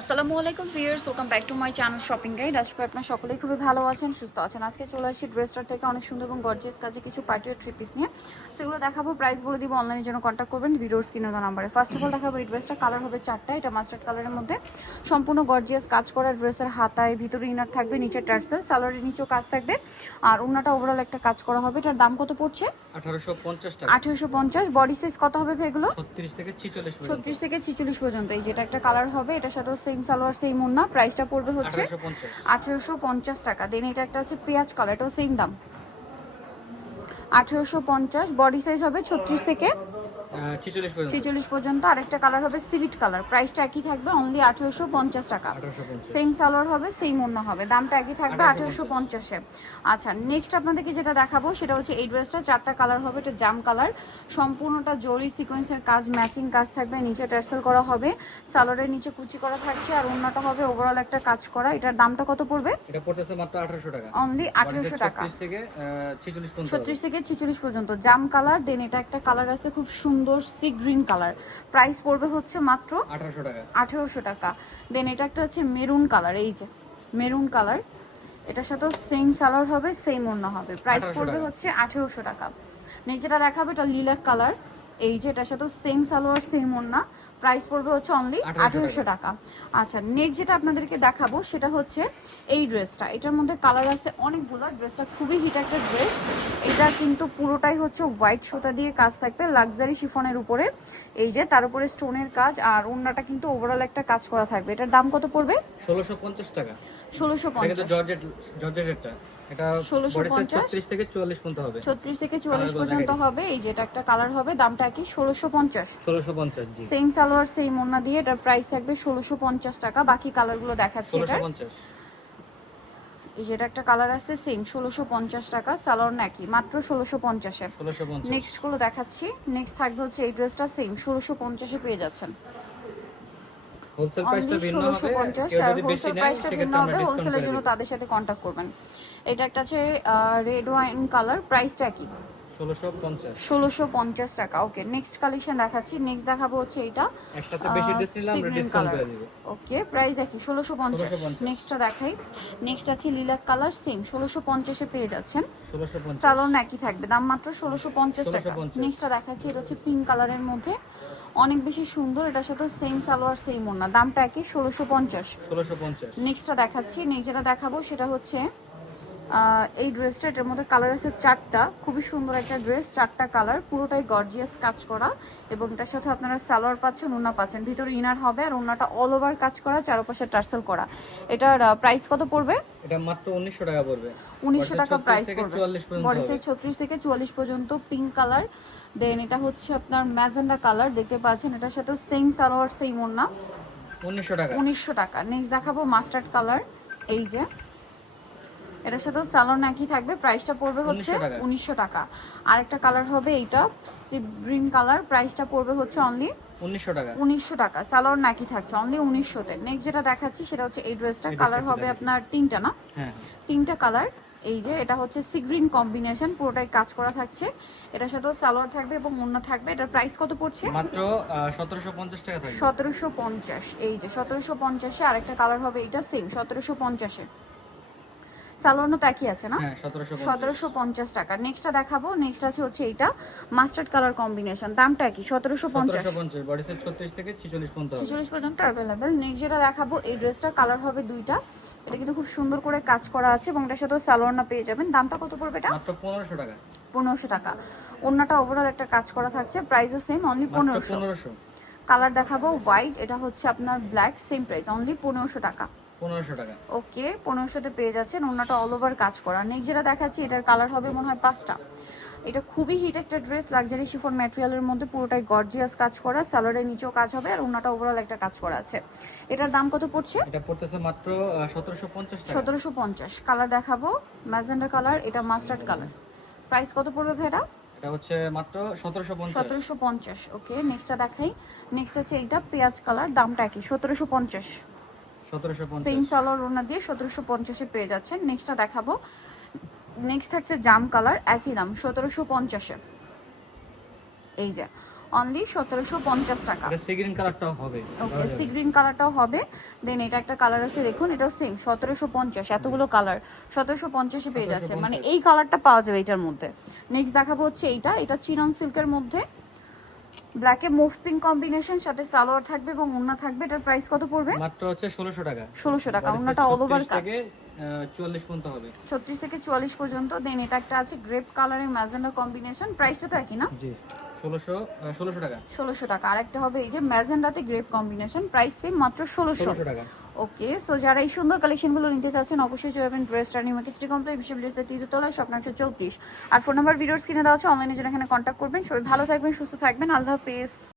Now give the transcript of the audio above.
আসসালামু আলাইকুম viewers welcome back to my channel shopping guide. আজকে আপনার সকলেই খুবই ভালো আছেন সুস্থ আছেন। আজকে চলে আসি ড্রেসটার থেকে অনেক সুন্দর এবং গর্জিয়াস কাজে কিছু পার্টি থ্রি পিস নিয়ে। সেগুলো দেখাবো প্রাইস বলে দিব অনলাইনের জন্য কন্ট্যাক্ট করবেন ভিডিওর স্ক্রিনে দেওয়া নাম্বারে ফার্স্ট অফ অল দেখাবো এই ড্রেসটা কালার হবে চারটা এটা মাস্টার্ড কালারের মধ্যে। সম্পূর্ণ গর্জিয়াস কাজ করা ড্রেসের হাতায় ভিতরে ইনার থাকবে নিচে টার্সেল সালোয়ারের নিচেও কাজ থাকবে। আর ওনাটা ওভারঅল একটা কাজ করা হবে এটার দাম কত পড়ছে? আঠারোশো পঞ্চাশ বডি সাইজ কত হবে এগুলো? ছত্রিশ থেকে ছিচল্লিশ ছত্রিশ থেকে ছিচল্লিশ পর্যন্ত এই যেটা একটা কালার হবে এটার সাথেও সেম সালোয়ার সেম ওন্না প্রাইসটা পড়বে হচ্ছে আঠেরোশো পঞ্চাশ। টাকা। দেন এটা একটা হচ্ছে পেঁয়াজ কালার এটাও সেম দাম। আঠেরোশো পঞ্চাশ। বডি সাইজ হবে ছত্রিশ থেকে ছিচল্লিশ পর্যন্ত। আরেকটা কালার হবে সিভিট কালার প্রাইসটা একই থাকবে অনলি আঠেরোশো পঞ্চাশ টাকা। সেম সালোয়ার হবে সেম অন্য হবে। দামটা একই থাকবে আঠেরোশো পঞ্চাশে। আচ্ছা নেক্সট আপনাদেরকে যেটা দেখাবো সেটা হচ্ছে এই ড্রেসটা চারটা কালার হবে এটা জাম কালার সম্পূর্ণটা জরি সিকোয়েন্সের কাজ ম্যাচিং কাজ থাকবে। নিচে টার্সেল করা হবে সালোয়ারের নিচে কুচি করা থাকছে আর অন্যটা হবে ওভারঅল একটা কাজ করা। এটার দামটা কত পড়বে? এটা পড়তেছে মাত্র আঠারোশো টাকা। অনলি আঠেরোশো টাকা। থেকে ছত্রিশ থেকে ছিচল্লিশ পর্যন্ত। জাম কালার দেন এটা একটা কালার আছে খুব সুন্দর। সি গ্রিন কালার প্রাইস পড়বে হচ্ছে মাত্র আঠারোশো টাকা। আঠেরোশো টাকা। দেন এটা একটা হচ্ছে মেরুন কালার এই যে মেরুন কালার এটার সাথে সেম সালার হবে সেম অন্য হবে। প্রাইস পড়বে হচ্ছে আঠেরোশো টাকা। নিচেটা দেখাবে এটা লিলাক কালার এই যে এটার সাথে সেম সালোয়ার সেম ওন্না প্রাইস পড়বে হচ্ছে অনলি 1800 আঠেরোশো টাকা। আচ্ছা নেক্সট যেটা আপনাদেরকে দেখাবো সেটা হচ্ছে এই ড্রেসটা এটার মধ্যে কালার আছে অনেকগুলো। ড্রেসটা খুবই হিট একটা ড্রেস এটা কিন্তু পুরোটাই হচ্ছে হোয়াইট সুতা দিয়ে কাজ থাকবে লাক্সারি শিফনের উপরে। এই যে তার উপরে স্টোনের কাজ আর ওন্নাটা কিন্তু ওভারঅল একটা কাজ করা থাকবে। এটার দাম কত পড়বে? ষোলোশো পঞ্চাশ টাকা। ষোলোশো পঞ্চাশ। জর্জেট জর্জেটেরটা এটা 1650 থেকে চুয়াল্লিশ পর্যন্ত হবে। ছত্রিশ থেকে চুয়াল্লিশ কালারগুলো পর্যন্ত হবে। এই যেটা একটা কালার হবে দামটা কি ষোলোশো পঞ্চাশ। ষোলোশো পঞ্চাশ জি। সেম সালোয়ার সেম ওন্না দিয়ে এটার প্রাইস থাকবে ষোলোশো পঞ্চাশ টাকা। বাকি কালারগুলো দেখাচ্ছি এটার। এই যেটা একটা কালার আছে সেম ষোলোশো পঞ্চাশ টাকা। সালোয়ার নাকি মাত্র ষোলোশো পঞ্চাশে। নেক্সটগুলো দেখাচ্ছি। নেক্সট থাকবে হচ্ছে এই ড্রেসটা সেম ষোলোশো পঞ্চাশে পেয়ে যাচ্ছেন। হোলসেল প্রাইসটা ভিন্ন ষোলোশো হবে পঞ্চাশ কেউ যদি বেশি হোলসেল নেয় প্রাইসটা ভিন্ন সেক্ষেত্রে হবে আমরা ডিসকাউন্ট হোলসেলের করে জন্য তাদের সাথে কন্ট্যাক্ট করবেন। এটা একটা আছে রেড ওয়াইন কালার প্রাইসটা কি? ষোলোশো পঞ্চাশ। ষোলোশো পঞ্চাশ টাকা ওকে নেক্সট কালেকশন দেখাচ্ছি নেক্সট দেখাবো হচ্ছে এটা একসাথে বেশি ড্রেস নিলে আমরা ডিসকাউন্ট করে দিব। ওকে প্রাইস একই 1650 নেক্সটটা দেখাই নেক্সট আছে লিলাক কালার সেম পেয়ে যাচ্ছেন। সালোন একই থাকবে দাম মাত্র ষোলোশো পঞ্চাশ টাকা। নেক্সটটা দেখাচ্ছি এটা হচ্ছে পিঙ্ক কালারের মধ্যে। অনেক বেশি সুন্দর এটার সাথে সেম সালোয়ার সেম ওনা দামটা একই ষোলোশো পঞ্চাশ। ষোলোশো পঞ্চাশ। নেক্সটটা দেখাচ্ছি। নেক্সট যেটা দেখাবো সেটা হচ্ছে এই ড্রেসটা এটার মধ্যে কালার আছে চারটা। খুবই সুন্দর একটা ড্রেস চারটা কালার পুরোটাই গর্জিয়াস কাজ করা। এবং এটার সাথে আপনারা সালোয়ার পাচ্ছেন ওনা পাচ্ছেন। ভিতরে ইনার হবে আর ওনাটা অল ওভার কাজ করা চারপাশে টার্সেল করা। এটার প্রাইস কত পড়বে? এটা মাত্র উনিশশো টাকা পড়বে। উনিশশো টাকা প্রাইস পড়বে। 44 বডি সাইজ ছত্রিশ থেকে চুয়াল্লিশ পর্যন্ত পিঙ্ক কালার দেন এটা হচ্ছে আপনার ম্যাজেন্ডা কালার দেখতে পাচ্ছেন। এটার সাথে সেম সালোয়ার সেম ওনা উনিশশো টাকা। উনিশশো টাকা। নেক্সট দেখাবো মাস্টার্ড কালার এই যে। এটার সাথে সালোয়ার একই থাকবে প্রাইসটা পড়বে হচ্ছে 1900 টাকা। উনিশশো টাকা। আরেকটা কালার হবে এইটা গ্রিন কালার প্রাইসটা পড়বে হচ্ছে অনলি উনিশশো টাকা। উনিশশো টাকা। সালোয়ার নাকি থাকছে অনলি উনিশশোতে। নেক্সট যেটা দেখাচ্ছি সেটা হচ্ছে এই ড্রেসটা কালার হবে আপনার তিনটা না? হ্যাঁ। তিনটা কালার এই যে এটা হচ্ছে সি গ্রিন কম্বিনেশন পুরোটাই কাজ করা থাকছে। এটার সাথে সালোয়ার থাকবে এবং অন্য থাকবে। এটার প্রাইস কত পড়ছে? মাত্র সতেরোশো পঞ্চাশ টাকা থাকবে। সতেরোশো পঞ্চাশ। এই যে সতেরোশো পঞ্চাশে আরেকটা কালার হবে এটা সেম সতেরোশো পঞ্চাশে। সালোয়ারও তো একই আছে না? হ্যাঁ সতেরোশো পঞ্চাশ। টাকা নেক্সটটা দেখাবো। নেক্সট আছে হচ্ছে এইটা মাস্টার্ড কালার কম্বিনেশন দামটা কি সতেরোশো পঞ্চাশ। ছিচল্লিশ পর্যন্ত অ্যাভেলেবেল নেক্সট যেটা দেখাবো এই ড্রেসটা কালার হবে দুইটা। এটা কিন্তু খুব সুন্দর করে কাজ করা আছে এবং এটার সাথেও সালোয়ারনা পেয়ে যাবেন। দামটা কত পড়বে এটা? মাত্র পনেরোশো টাকা। পনেরোশো টাকা। অন্যটা ওভারঅল একটা কাজ করা থাকছে। প্রাইসও সেম অনলি পনেরোশো। কালার দেখাবো হোয়াইট এটা হচ্ছে আপনার ব্ল্যাক সেম প্রাইস অনলি পনেরোশো টাকা। পনেরোশো টাকা। ওকে পনেরোশোতে পেয়ে যাচ্ছেন। অন্যটা অল ওভার কাজ করা। নেক্সট যেটা দেখাচ্ছি এটার কালার হবে মনে হয় পাঁচটা। এটা খুবই হিট একটা ড্রেস লাক্সারি শিফন ম্যাটেরিয়ালের মধ্যে পুরোটাই গর্জিয়াস কাজ করা। স্যালারের নিচেও কাজ হবে আর অন্যটা ওভারঅল একটা কাজ করা আছে। এটার দাম কত পড়ছে? এটা পড়তেছে মাত্র সতেরোশো পঞ্চাশ টাকা। সতেরোশো পঞ্চাশ। কালার দেখাবো। ম্যাজেন্ডা কালার এটা মাস্টার্ড কালার প্রাইস কত পড়বে ভেড়া এটা? হচ্ছে মাত্র সতেরোশো পঞ্চাশ। ওকে নেক্সটটা দেখাই। নেক্সট আছে এইটা পেঁয়াজ কালার দামটা কি পঞ্চাশ সতেরোশো পঞ্চাশ। সেম সালোয়ার ওনা দিয়ে সতেরোশো পঞ্চাশে পেয়ে যাচ্ছেন। নেক্সটটা দেখাবো। নেক্সট থাকছে জাম কালার একই দাম সতেরোশো পঞ্চাশে। এই যে অনলি সতেরোশো পঞ্চাশ টাকা। এটা সি গ্রিন কালারটাও হবে। ওকে সি গ্রিন কালারটাও হবে। দেন এটা একটা কালার আছে দেখুন এটাও সেম সতেরোশো পঞ্চাশ এতগুলো কালার সতেরোশো পঞ্চাশে পেয়ে যাচ্ছে মানে এই কালারটা পাওয়া যাবে এটার মধ্যে। নেক্সট দেখাবো হচ্ছে এইটা। এটা চিনন সিল্কের মধ্যে। ব্ল্যাকে মুভ পিঙ্ক কম্বিনেশন সাথে সালোয়ার থাকবে এবং ওন্না থাকবে। এটার প্রাইস কত পড়বে? মাত্র হচ্ছে 1600 টাকা। 1600 টাকা। ওন্নাটা অল ওভার কাজ। থেকে চুয়াল্লিশ পর্যন্ত হবে। ছত্রিশ থেকে চুয়াল্লিশ পর্যন্ত। দেন এটা একটা আছে গ্রেপ কালারের ম্যাজেন্ডা কম্বিনেশন প্রাইসটা তো একই না? জি। ষোলোশো ষোলোশো টাকা। 1600 টাকা। আরেকটা হবে এই যে ম্যাজেন্ডাতে গ্রেপ কম্বিনেশন প্রাইস সেম মাত্র ষোলোশো। ষোলোশো টাকা। ওকে সো যারা এই সুন্দর কালেকশনগুলো নিতে চাচ্ছেন, অবশ্যই চলে যাবেন ড্রেস রানিং মার্কেট স্ট্রি কমপ্লেক্স বিশ্ববিদ্যালয় তৃতীয়তলা স্বপ্ন একশো চৌত্রিশ। আর ফোন নাম্বার ভিডিওস কিনে দেওয়া আছে অনলাইনে জন্য এখানে কন্ট্যাক্ট করবেন। সবাই ভালো থাকবেন, সুস্থ থাকবেন। আল্লাহ হাফেজ।